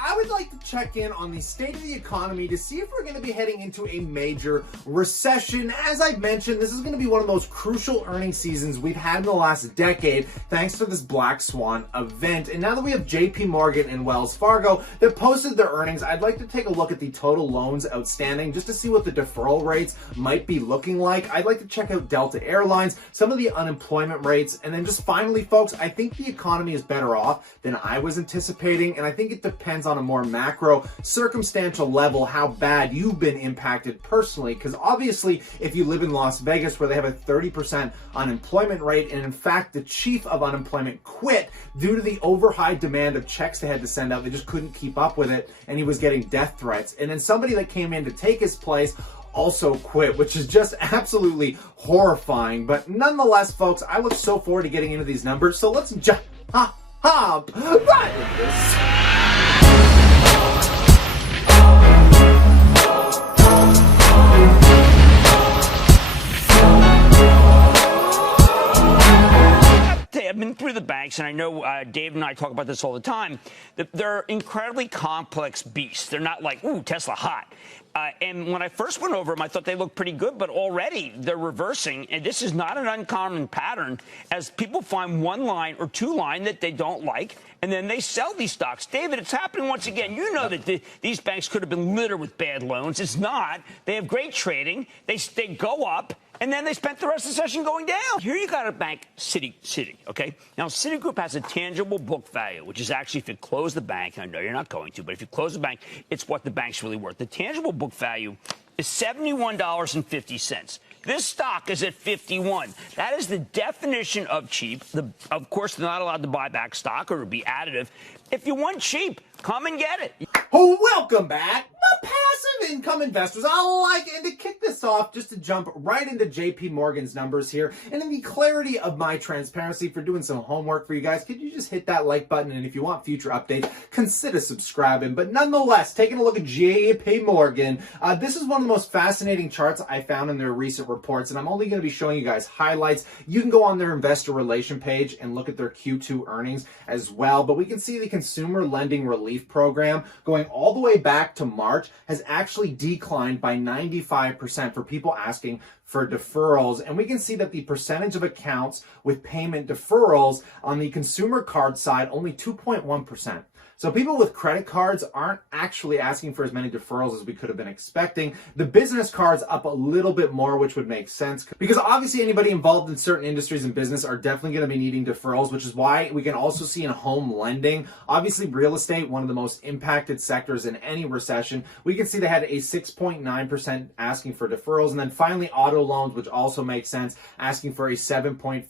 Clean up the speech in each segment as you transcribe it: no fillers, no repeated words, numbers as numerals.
I would like to check in on the state of the economy to see if we're going to be heading into a major recession. As I mentioned, this is going to be one of the most crucial earnings seasons we've had in the last decade, thanks to this Black Swan event. And now that we have JP Morgan and Wells Fargo that posted their earnings, I'd like to take a look at the total loans outstanding just to see what the deferral rates might be looking like. I'd like to check out Delta Airlines, some of the unemployment rates, and then just finally, folks, I think the economy is better off than I was anticipating, and I think it depends on a more macro, circumstantial level how bad you've been impacted personally, because obviously if you live in Las Vegas where they have a 30% unemployment rate, and in fact the chief of unemployment quit due to the over high demand of checks they had to send out, they just couldn't keep up with it, and he was getting death threats. And then somebody that came in to take his place also quit, which is just absolutely horrifying. But nonetheless, folks, I look so forward to getting into these numbers, so let's hop right into this. I've been through the banks, and I know Dave and I talk about this all the time. They're incredibly complex beasts. They're not like, ooh, Tesla hot. And when I first went over them, I thought they looked pretty good, but already they're reversing. And this is not an uncommon pattern as people find one line or two line that they don't like, and then they sell these stocks. David, it's happening once again. You know that these banks could have been littered with bad loans. It's not. They have great trading. They go up. And then they spent the rest of the session going down. Here you got a bank, Citi, okay? Now, Citigroup has a tangible book value, which is actually, if you close the bank, I know you're not going to, but if you close the bank, it's what the bank's really worth. The tangible book value is $71.50. This stock is at 51. That is the definition of cheap. Of course, they're not allowed to buy back stock or be additive. If you want cheap, come and get it. Welcome back, the passive income investors. And to kick this off, just to jump right into JP Morgan's numbers here, and in the clarity of my transparency for doing some homework for you guys, could you just hit that like button? And if you want future updates, consider subscribing. But nonetheless, taking a look at JP Morgan, this is one of the most fascinating charts I found in their recent reports, and I'm only going to be showing you guys highlights. You can go on their investor relation page and look at their Q2 earnings as well. But we can see the consumer lending relief program going all the way back to March has actually declined by 95% for people asking for deferrals. And we can see that the percentage of accounts with payment deferrals on the consumer card side, only 2.1%. So people with credit cards aren't actually asking for as many deferrals as we could have been expecting. The business cards up a little bit more, which would make sense because obviously anybody involved in certain industries and business are definitely going to be needing deferrals, which is why we can also see in home lending, obviously real estate, one of the most impacted sectors in any recession. We can see they had a 6.9% asking for deferrals. And then finally auto loans, which also makes sense, asking for a 7.4%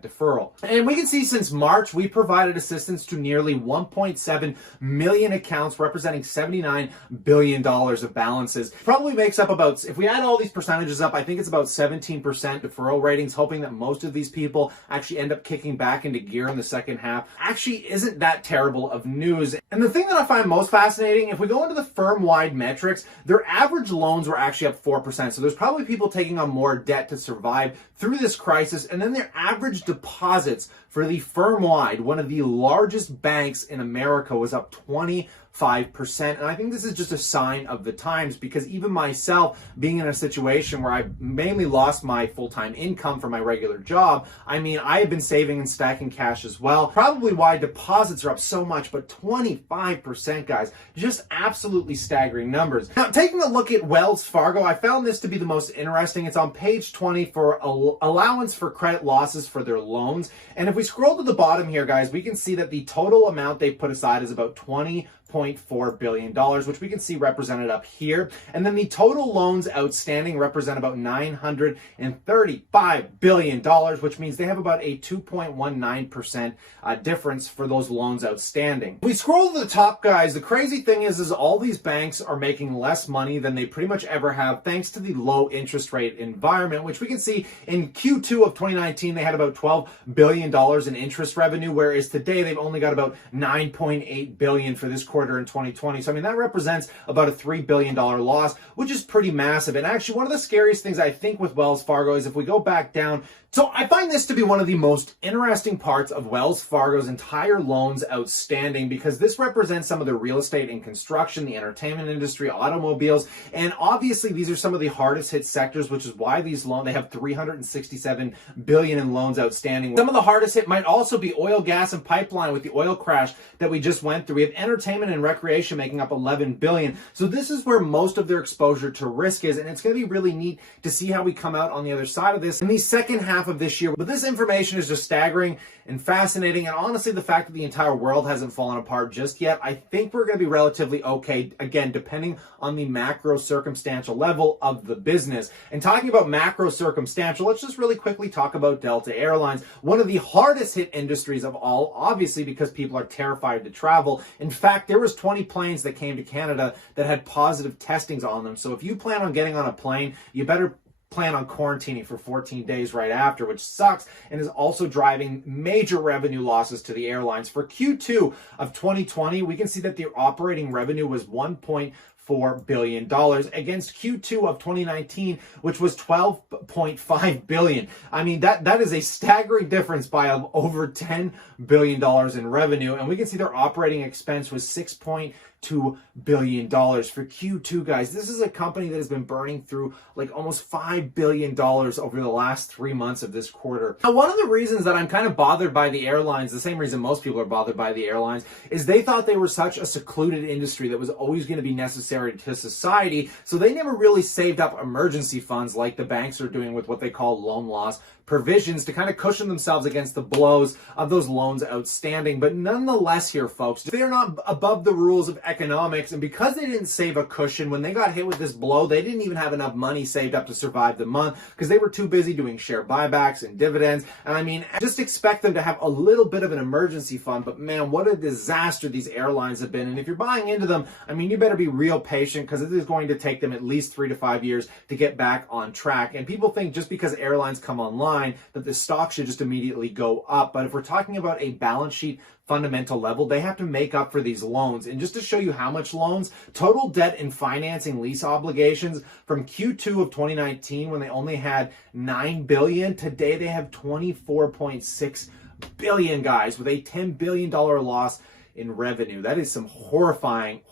deferral. And we can see since March, we provided assistance to nearly 1.7 million accounts representing $79 billion of balances. Probably makes up about, if we add all these percentages up, I think it's about 17% deferral ratings, hoping that most of these people actually end up kicking back into gear in the second half. Actually isn't that terrible of news. And the thing that I find most fascinating, if we go into the firm-wide metrics, their average loans were actually up 4%. So there's probably people taking on more debt to survive through this crisis. And then their average deposits for the firm-wide, one of the largest banks in America, was up 25%. And I think this is just a sign of the times, because even myself being in a situation where I mainly lost my full-time income from my regular job, I mean, I have been saving and stacking cash as well. Probably why deposits are up so much, but 25%, guys, just absolutely staggering numbers. Now, taking a look at Wells Fargo, I found this to be the most interesting. It's on page 20 for allowance for credit losses for their loans. And if we scroll to the bottom here, guys, we can see that the total amount they put aside is about $20.4 billion, which we can see represented up here. And then the total loans outstanding represent about $935 billion, which means they have about a 2.19% difference for those loans outstanding. We scroll to the top, guys. The crazy thing is all these banks are making less money than they pretty much ever have, thanks to the low interest rate environment, which we can see in Q2 of 2019, they had about $12 billion in interest revenue, whereas today they've only got about $9.8 billion for this quarter in 2020. So, I mean, that represents about a $3 billion loss, which is pretty massive. And actually, one of the scariest things I think with Wells Fargo is if we go back down So I find this to be one of the most interesting parts of Wells Fargo's entire loans outstanding, because this represents some of the real estate and construction, the entertainment industry, automobiles, and obviously these are some of the hardest hit sectors, which is why these loans, they have $367 billion in loans outstanding. Some of the hardest hit might also be oil, gas, and pipeline with the oil crash that we just went through. We have entertainment and recreation making up $11 billion. So this is where most of their exposure to risk is, and it's going to be really neat to see how we come out on the other side of this in the second half of this year. But this information is just staggering and fascinating, and honestly the fact that the entire world hasn't fallen apart just yet, I think we're going to be relatively okay, again, depending on the macro circumstantial level of the business. And talking about macro circumstantial, let's just really quickly talk about Delta Airlines, one of the hardest hit industries of all, obviously because people are terrified to travel. In fact, there was 20 planes that came to Canada that had positive testings on them. So if you plan on getting on a plane, you better plan on quarantining for 14 days right after, which sucks and is also driving major revenue losses to the airlines. For Q2 of 2020, we can see that the operating revenue was $1.4 billion against Q2 of 2019, which was $12.5 billion. I mean, that is a staggering difference by over $10 billion in revenue. And we can see their operating expense was $6.2 billion for Q2, guys. This is a company that has been burning through like almost $5 billion over the last 3 months of this quarter. Now, one of the reasons that I'm kind of bothered by the airlines, the same reason most people are bothered by the airlines, is they thought they were such a secluded industry that was always going to be necessary to society. So they never really saved up emergency funds like the banks are doing with what they call loan loss provisions to kind of cushion themselves against the blows of those loans outstanding. But nonetheless here, folks, they're not above the rules of economics, and because they didn't save a cushion when they got hit with this blow, they didn't even have enough money saved up to survive the month because they were too busy doing share buybacks and dividends. And I mean, just expect them to have a little bit of an emergency fund, but man, what a disaster these airlines have been. And if you're buying into them, I mean, you better be real patient because it is going to take them at least 3 to 5 years to get back on track. And people think just because airlines come online that the stock should just immediately go up. But if we're talking about a balance sheet fundamental level, they have to make up for these loans. And just to show you how much loans, total debt and financing lease obligations from Q2 of 2019, when they only had $9 billion, today they have $24.6 billion, guys, with a $10 billion loss in revenue. That is some horrifying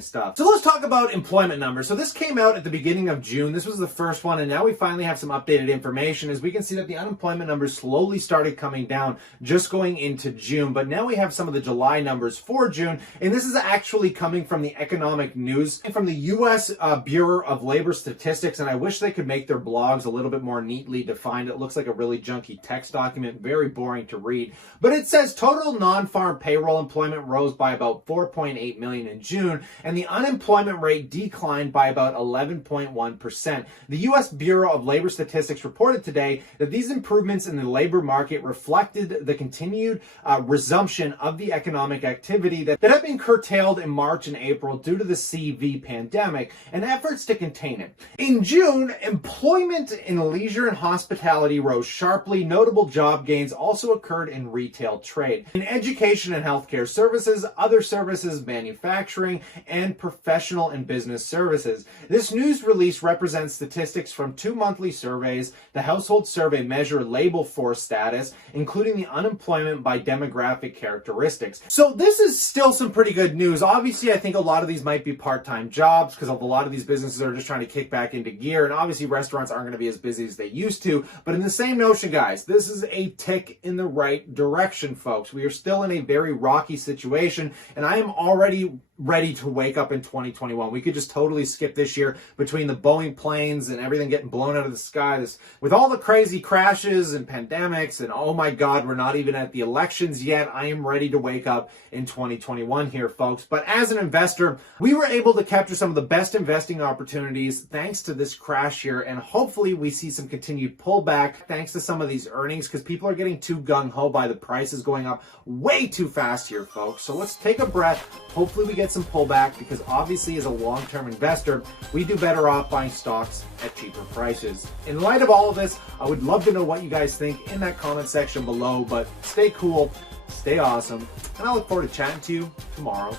stuff. So let's talk about employment numbers. So this came out at the beginning of June. This was the first one, and now we finally have some updated information as we can see that the unemployment numbers slowly started coming down just going into June. But now we have some of the July numbers for June, and this is actually coming from the economic news and from the U.S. Bureau of Labor Statistics, and I wish they could make their blogs a little bit more neatly defined. It looks like a really junky text document, very boring to read. But it says total non-farm payroll employment rose by about 4.8 million in June, and the unemployment rate declined by about 11.1%. The U.S. Bureau of Labor Statistics reported today that these improvements in the labor market reflected the continued resumption of the economic activity that had been curtailed in March and April due to the CV pandemic and efforts to contain it. In June, employment in leisure and hospitality rose sharply. Notable job gains also occurred in retail trade, in education and healthcare services, other services, manufacturing, and professional and business services. This news release represents statistics from 2 monthly surveys, the Household Survey Measure Labor Force Status, including the unemployment by demographic characteristics. So this is still some pretty good news. Obviously, I think a lot of these might be part-time jobs because a lot of these businesses are just trying to kick back into gear, and obviously restaurants aren't going to be as busy as they used to. But in the same notion, guys, this is a tick in the right direction, folks. We are still in a very rocky situation, and I am already ready to wake up in 2021. We could just totally skip this year between the Boeing planes and everything getting blown out of the sky. With all the crazy crashes and pandemics, and oh my God, we're not even at the elections yet. I am ready to wake up in 2021 here, folks. But as an investor, we were able to capture some of the best investing opportunities thanks to this crash here, and hopefully we see some continued pullback thanks to some of these earnings because people are getting too gung-ho by the prices going up way too fast here, folks. So let's take a breath. Hopefully we get some pullback because obviously as a long-term investor, we do better off buying stocks at cheaper prices. In light of all of this, I would love to know what you guys think in that comment section below, but stay cool, stay awesome, and I look forward to chatting to you tomorrow.